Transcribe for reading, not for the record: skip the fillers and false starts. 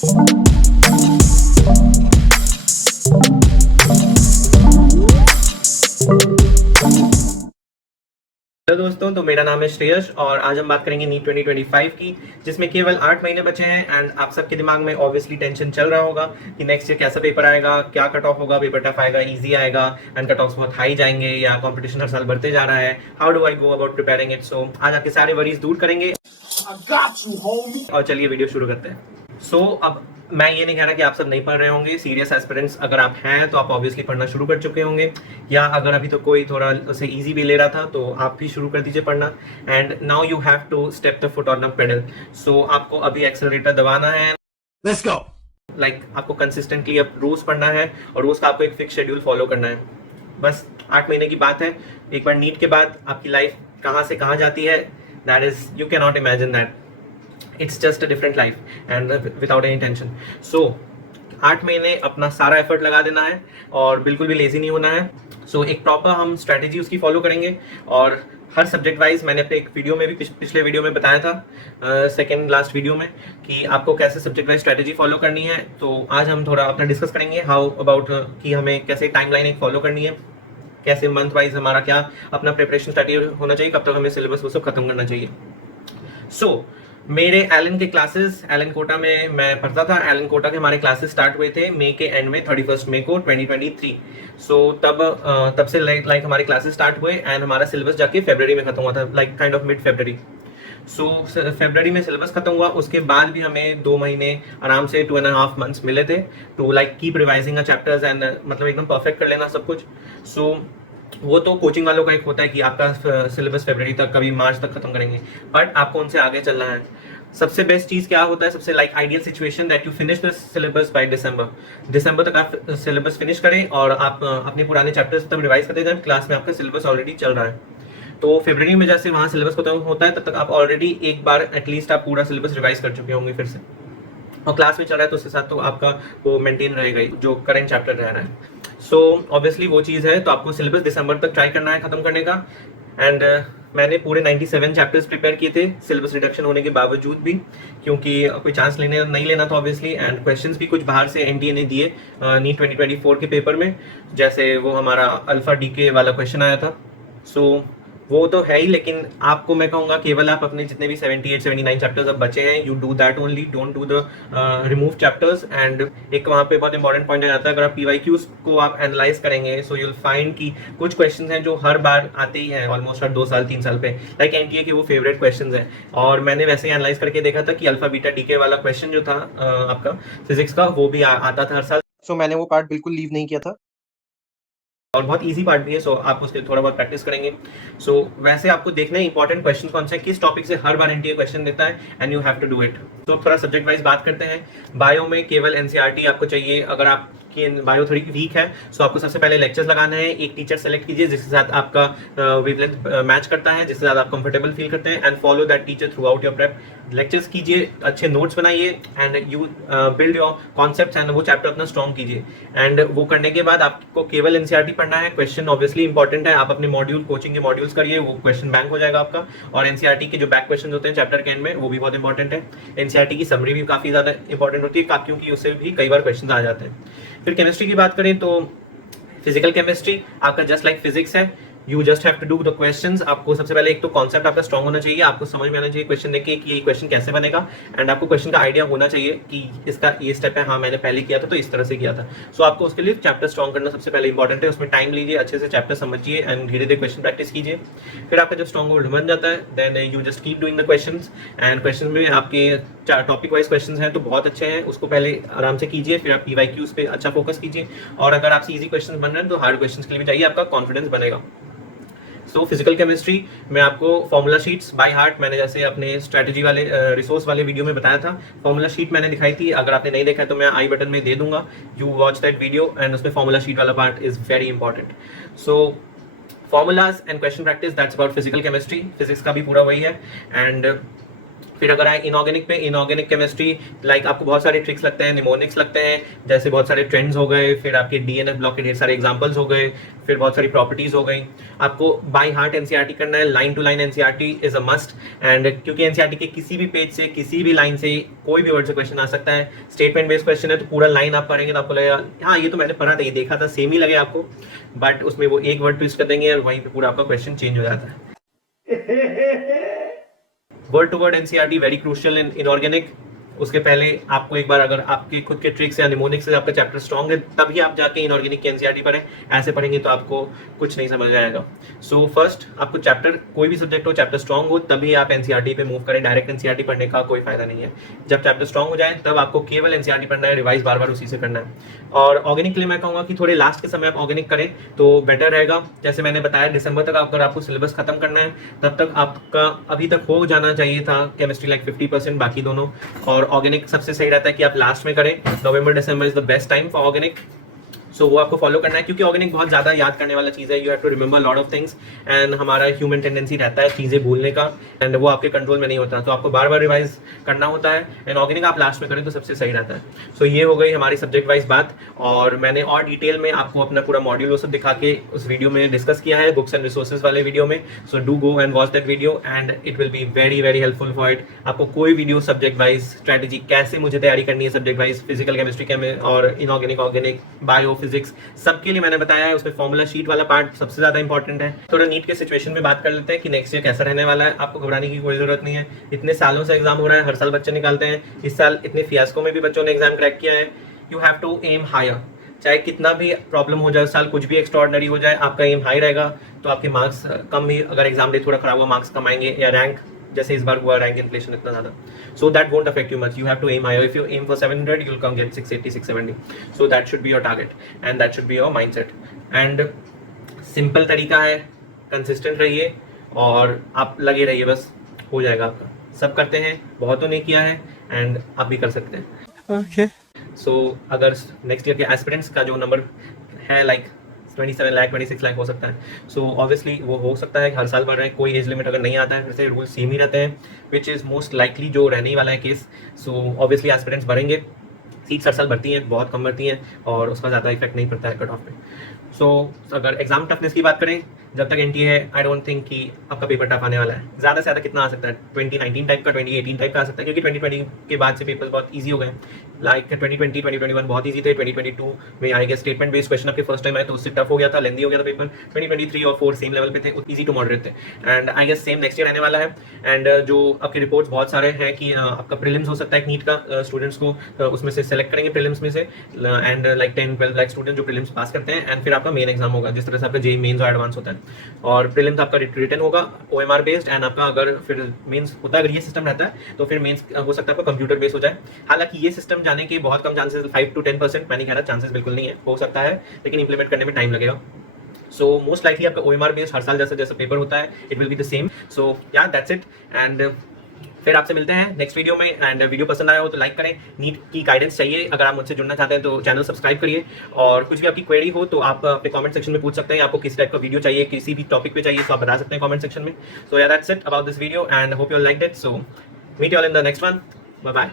Hello दोस्तों, तो मेरा नाम है श्रेयस और आज हम बात करेंगे नीट 2025 की, जिसमें केवल 8 महीने बचे हैं। एंड आप सबके दिमाग में ऑब्वियसली टेंशन चल रहा होगा कि नेक्स्ट ईयर कैसा पेपर आएगा, क्या कट ऑफ होगा, पेपर टफ आएगा, इजी आएगा, एंड कट ऑफ बहुत हाई जाएंगे या कंपटीशन हर साल बढ़ते जा रहा है। How do I go about preparing it? So आज आपके सारे वरीज दूर करेंगे और चलिए वीडियो शुरू करते हैं। अब मैं ये नहीं कह रहा कि आप सब नहीं पढ़ रहे होंगे। सीरियस एस्पिरेंट्स अगर आप हैं तो आप ऑब्वियसली पढ़ना शुरू कर चुके होंगे, या अगर अभी तो कोई थोड़ा उसे इजी भी ले रहा था तो आप भी शुरू कर दीजिए पढ़ना। And now you have to step the foot on the pedal. So आपको अभी एक्सेलरेटर दबाना है। Let's go. आपको कंसिस्टेंटली अब रोज पढ़ना है और रोज का आपको एक फिक्स शेड्यूल फॉलो करना है। बस 8 महीने की बात है। एक बार नीट के बाद आपकी लाइफ कहाँ से कहाँ जाती है, that is you can not imagine that. It's just a different life and without any tension. So 8 महीने अपना सारा एफर्ट लगा देना है और बिल्कुल भी लेजी नहीं होना है। एक प्रॉपर हम स्ट्रैटेजी उसकी फॉलो करेंगे और हर सब्जेक्ट वाइज मैंने अपने एक वीडियो में भी पिछले वीडियो में बताया था, सेकेंड लास्ट वीडियो में, कि आपको कैसे सब्जेक्ट वाइज स्ट्रैटेजी फॉलो करनी है। तो आज हम थोड़ा अपना डिस्कस करेंगे हाउ अबाउट कि हमें कैसे टाइमलाइन एक फॉलो करनी है, कैसे मंथ वाइज हमारा क्या अपना प्रिपरेशन स्ट्रैटेजी होना चाहिए, कब तक हमें सिलेबस वो सब खत्म करना चाहिए। मेरे एलन के क्लासेस एलन कोटा में मैं पढ़ता था। एलन कोटा के हमारे क्लासेस स्टार्ट हुए थे मई के एंड में, 31 मई को 2023। तब से लाइक हमारे क्लासेस स्टार्ट हुए एंड हमारा सिलेबस जाके फरवरी में खत्म हुआ था, लाइक काइंड ऑफ मिड फरवरी। फरवरी में सिलेबस खत्म हुआ। उसके बाद भी हमें 2 महीने आराम से 2.5 मंथ्स मिले थे to like keep revising a chapters and मतलब एकदम परफेक्ट कर लेना सब कुछ। वो तो कोचिंग वालों का एक होता है कि आपका सिलेबस फरवरी तक, कभी मार्च तक खत्म करेंगे, बट आपको उनसे आगे चलना है। सबसे बेस्ट चीज क्या होता है, सबसे like ideal situation that you finish the syllabus by December तक आप सिलेबस फिनिश करें और आप अपने पुराने चैप्टर्स तक रिवाइज करते जाएं। क्लास में आपका सिलेबस ऑलरेडी चल रहा है, तो फरवरी में जैसे वहाँ सिलेबस खत्म होता है तब तक आप ऑलरेडी एक बार एटलीस्ट आप पूरा सिलेबस रिवाइज कर चुके होंगे फिर से, और क्लास में चल रहा है तो उसके साथ तो आपका वो मेंटेन रहेगा ही जो करंट चैप्टर रह रहा है। ऑब्वियसली वो चीज़ है, तो आपको सिलेबस दिसंबर तक ट्राई करना है खत्म करने का। एंड मैंने पूरे 97 चैप्टर्स प्रिपेयर किए थे सिलेबस रिडक्शन होने के बावजूद भी, क्योंकि कोई चांस नहीं लेना था ऑब्वियसली। एंड क्वेश्चंस भी कुछ बाहर से एनटीए ने दिए नीट 2024 के पेपर में, जैसे वो हमारा अल्फा डीके वाला क्वेश्चन आया था। वो तो है ही, लेकिन आपको मैं कहूँगा केवल आप अपने जितने भी 78-79 चैप्टर्स अब बचे हैं, you do that only, don't do the remove chapters. And एक वहाँ पे बहुत इंपॉर्टेंट पॉइंट आ जाता है, अगर आप पीवाईक्यूज को आप एनालाइज करेंगे सो यूल फाइंड कि कुछ क्वेश्चंस हैं जो हर बार आते ही हैं ऑलमोस्ट हर 2 साल 3 साल पे, लाइक एनटीए के वो फेवरेट क्वेश्चंस हैं। और मैंने वैसे ही एनालाइज करके देखा था कि अल्फा बीटा डीके वाला क्वेश्चन जो था आपका फिजिक्स का, वो भी आता था हर साल। मैंने वो पार्ट बिल्कुल लीव नहीं किया था और बहुत इजी पार्ट भी है, आप उसके थोड़ा बहुत प्रैक्टिस करेंगे। वैसे आपको देखना है इंपॉर्टेंट क्वेश्चन कौन से हैं, किस टॉपिक से हर बार एनटीए क्वेश्चन देता है, and you have to do it. थोड़ा सब्जेक्ट वाइज बात करते हैं। बायो में केवल एनसीईआरटी आपको चाहिए। अगर आपकी बायो थोड़ी वीक है सो आपको सबसे पहले लेक्चर्स लगाना है। एक टीचर सेलेक्ट कीजिए जिसके साथ आपका वेवलेंथ मैच करता है, जिसके साथ आप कंफर्टेबल फील करते हैं, and follow that teacher through out your prep. Lectures कीजिए, अच्छे नोट्स बनाइए, and you build your concepts, and वो चैप्टर अपना स्ट्रॉन्ग कीजिए। एंड वो करने के बाद आपको केवल एनसीईआरटी पढ़ना है। क्वेश्चन ऑब्वियसली इंपॉर्टेंट है, आप अपने मॉड्यूल कोचिंग के मॉड्यूल्स करिए, वो क्वेश्चन बैंक हो जाएगा आपका। और एनसीईआरटी के जो बैक क्वेश्चन होते हैं चैप्टर के एंड में, वो भी बहुत इंपॉर्टेंट है। एनसीईआरटी की समरी भी काफ़ी ज़्यादा इंपॉर्टेंट होती है, क्योंकि उससे भी कई बार क्वेश्चन आ जाते हैं। फिर केमिस्ट्री की बात करें तो फिजिकल केमिस्ट्री आपका जस्ट लाइक फिजिक्स है, you just have to do the questions. आपको सबसे पहले एक तो कॉन्सेप्ट आपका स्ट्रॉन्ग होना चाहिए, आपको समझ में आना चाहिए क्वेश्चन देख के कि ये क्वेश्चन कैसे बनेगा, एंड आपको क्वेश्चन का आइडिया होना चाहिए कि इसका ये स्टेप है, हाँ मैंने पहले किया था तो इस तरह से किया था। आपको उसके लिए चैप्टर स्ट्रॉन्ग करना सबसे पहले इंपॉर्टेंट है। उसमें टाइम लीजिए, अच्छे से चैप्टर समझिए एंड धीरे धीरे क्वेश्चन प्रैक्टिस कीजिए। फिर आपका जब स्ट्रॉन्ग होल्ड बन जाता है then you just keep doing the questions. And question में आपके टॉपिक वाइज क्वेश्चंस हैं तो बहुत अच्छे हैं, उसको पहले आराम से कीजिए, फिर आप पीवाईक्यूज पे अच्छा फोकस कीजिए। और अगर आपसे इजी क्वेश्चन बन रहे हैं तो हार्ड क्वेश्चन के लिए भी जाइए, आपका कॉन्फिडेंस बनेगा। फिजिकल केमिस्ट्री में आपको फॉर्मूला शीट्स बाय हार्ट, मैंने जैसे अपने स्ट्रैटेजी वाले रिसोर्स वाले वीडियो में बताया था, फॉर्मूला शीट मैंने दिखाई थी। अगर आपने नहीं देखा है तो मैं आई बटन में दे दूंगा, you watch that video, and उसमें फॉर्मूला शीट वाला part is very important. Formulas and question practice, that's about physical chemistry. Physics का भी पूरा वही है। एंड फिर अगर आए इनऑर्गेनिक पे, इनऑर्गेनिक केमिस्ट्री लाइक आपको बहुत सारे ट्रिक्स लगते हैं, निमोनिक्स लगते हैं, जैसे बहुत सारे ट्रेंड्स हो गए, फिर आपके डीएनएफ ब्लॉक के ढेर सारे एग्जांपल्स हो गए, फिर बहुत सारी प्रॉपर्टीज हो गई। आपको बाय हार्ट एनसीईआरटी करना है, line to line NCERT is a must. And क्योंकि एनसीईआरटी के किसी भी पेज से, किसी भी लाइन से कोई भी वर्ड से क्वेश्चन आ सकता है। स्टेटमेंट बेस्ड क्वेश्चन है तो पूरा लाइन आप पढ़ेंगे तो आपको लगेगा हाँ ये तो मैंने पढ़ा था, ये देखा था, सेम ही लगे आपको, बट उसमें वो एक वर्ड ट्विस्ट कर देंगे और वहीं पे पूरा आपका क्वेश्चन चेंज हो जाता है। Word to word NCERT very crucial in inorganic. उसके पहले आपको एक बार अगर आपके खुद के ट्रिक्स या निमोनिक्स से आपका चैप्टर स्ट्रॉन्ग है तभी आप जाके इनऑर्गेनिक की एनसीईआरटी पढ़ें, ऐसे पढ़ेंगे तो आपको कुछ नहीं समझ आएगा। सो फर्स्ट आपको चैप्टर, कोई भी सब्जेक्ट हो, चैप्टर स्ट्रॉन्ग हो तभी आप एनसीईआरटी पे मूव करें। डायरेक्ट एनसीईआरटी पढ़ने का कोई फायदा नहीं है। जब चैप्टर स्ट्रॉन्ग हो जाए तब आपको केवल एनसीईआरटी पढ़ना है, रिवाइज बार बार उसी से करना है। और ऑर्गेनिक के लिए मैं कहूँगा कि थोड़े लास्ट के समय आप ऑर्गेनिक करें तो बेटर रहेगा। जैसे मैंने बताया दिसंबर तक अगर आपको सिलेबस खत्म करना है तब तक आपका अभी तक हो जाना चाहिए था केमिस्ट्री लाइक 50%, बाकी दोनों। और ऑर्गेनिक सबसे सही रहता है कि आप लास्ट में करें। November December is the best time for organic. So वो आपको फॉलो करना है क्योंकि ऑर्गेनिक बहुत ज़्यादा याद करने वाला चीज़ है। You have to remember lot of things and हमारा ह्यूमन टेंडेंसी रहता है चीज़ें भूलने का एंड वो आपके कंट्रोल में नहीं होता, तो आपको बार बार रिवाइज करना होता है। एंड ऑर्गेनिक आप लास्ट में करें तो सबसे सही रहता है। सो ये हो गई हमारी सब्जेक्ट वाइज बात, और मैंने और डिटेल में आपको अपना पूरा मॉड्यूल वो सब दिखा के उस वीडियो में डिस्कस किया है, बुक्स एंड रिसोर्सेज वाले वीडियो में। So do go and watch that video and it will be very very helpful for it. आपको कोई वीडियो सब्जेक्ट वाइज स्ट्रैटेजी कैसे मुझे तैयारी करनी है सब्जेक्ट वाइज, फिजिकल केमिस्ट्री और इनऑर्गेनिक, ऑर्गेनिक, बायो, फिजिक्स सबके लिए मैंने बताया है। उसमें फॉर्मूला शीट वाला पार्ट सबसे ज्यादा इंपॉर्टेंट है। थोड़ा नीट के सिचुएशन में बात कर लेते हैं कि नेक्स्ट ईयर कैसा रहने वाला है। आपको घबराने की कोई जरूरत नहीं है। इतने सालों से एग्जाम हो रहा है, हर साल बच्चे निकालते हैं। इस साल इतने फियास्को में भी बच्चों ने एग्जाम क्रैक किया है। You have to aim higher, चाहे कितना भी प्रॉब्लम हो जाए, साल कुछ भी एक्स्ट्राऑर्डिनरी हो जाए, आपका एम हाई रहेगा तो आपके मार्क्स कम भी, अगर एग्जाम डे थोड़ा खराब हुआ, मार्क्स कम आएंगे, या रैंक जैसे इस बार हुआ रैंक इन्फ्लेशन इतना ज्यादा, so that won't affect you much. You have to aim higher. If you aim for 700 you will come get 680 670, so that should be your target and that should be your mindset. And simple तरीका है, consistent रहिए और आप लगे रहिए, बस हो जाएगा आपका। सब करते हैं, बहुतों ने किया है एंड आप भी कर सकते हैं। ओके सो अगर नेक्स्ट ईयर के एस्पिरेंट्स का जो नंबर है लाइक 27 लाख 26 लाख हो सकता है, सो ऑब्वियसली वो हो सकता है, हर साल बढ़ रहे हैं, कोई एज लिमिट अगर नहीं आता है, फिर से रूल सेम ही रहते हैं, विच इज़ मोस्ट लाइकली जो रहने ही वाला है केस। सो ऑब्वियसली एस्पिरेंट्स बढ़ेंगे, सीट्स हर साल बढ़ती हैं, बहुत कम बढ़ती हैं और उसका ज़्यादा इफेक्ट नहीं पड़ता है कट ऑफ पे। सो अगर एग्जाम टफनेस की बात करें, जब तक एनटीए है आई डोंट थिंक कि आपका पेपर टफ आने वाला है। ज़्यादा से ज़्यादा कितना आ सकता है, 2019 टाइप का, 2018 टाइप का आ सकता है, क्योंकि 2020 के बाद से पेपर बहुत ईजी हो गए। लाइक 2020 2021 बहुत ईजी थे, 2022 में आएगा स्टेटमेंट बेस्ड क्वेश्चन आपके फर्स्ट टाइम आए तो उससे टफ हो गया था, लेंदी हो गया था पेपर। 2023 और 4 सेम लेवल पे थे, ईजी टू मॉडरेट थे, and I guess same next year आने वाला है। एंड जो आपके रिपोर्ट्स बहुत सारे हैं कि आपका प्रीलिम्स हो सकता है नीट का, स्टूडेंट्स को उसमें से सेलेक्ट करेंगे प्रीलिम्स में से, एंड लाइक 10-12 लाख स्टूडेंट जो प्रीलिम्स पास करते हैं, एंड फिर आपका मेन एग्जाम होगा, जिस तरह से आपका जेईई मेंस और एडवांस होता है। और प्रीलिम्स आपका रिटन होगा ओएमआर बेस्ड, एंड आपका अगर फिर मेंस होता है, अगर ये सिस्टम रहता है तो फिर मेंस हो सकता है आपका कंप्यूटर बेस्ड हो जाए। हालांकि ये सिस्टम जाने के बहुत कम चांसेस, 5 to 10%, मैं नहीं कह रहा चांसेस बिल्कुल नहीं है, हो सकता है, लेकिन इंप्लीमेंट करने में टाइम लगेगा। सो मोस्ट लाइकली आपका ओएमआर बेस्ड हर साल जैसा जैसा पेपर होता है, it will be the same. So yeah that's it, and फिर आपसे मिलते हैं नेक्स्ट वीडियो में। एंड वीडियो पसंद आया हो तो लाइक करें। नीट की गाइडेंस चाहिए, अगर आप मुझसे जुड़ना चाहते हैं तो चैनल सब्सक्राइब करिए, और कुछ भी आपकी क्वेरी हो तो आप अपने कमेंट सेक्शन में पूछ सकते हैं। आपको किस टाइप का वीडियो चाहिए, किसी भी टॉपिक पे चाहिए तो आप बता सकते हैं कमेंट सेक्शन में। So yeah that's it about this video and hope you liked it. So meet you all in the next one, bye bye.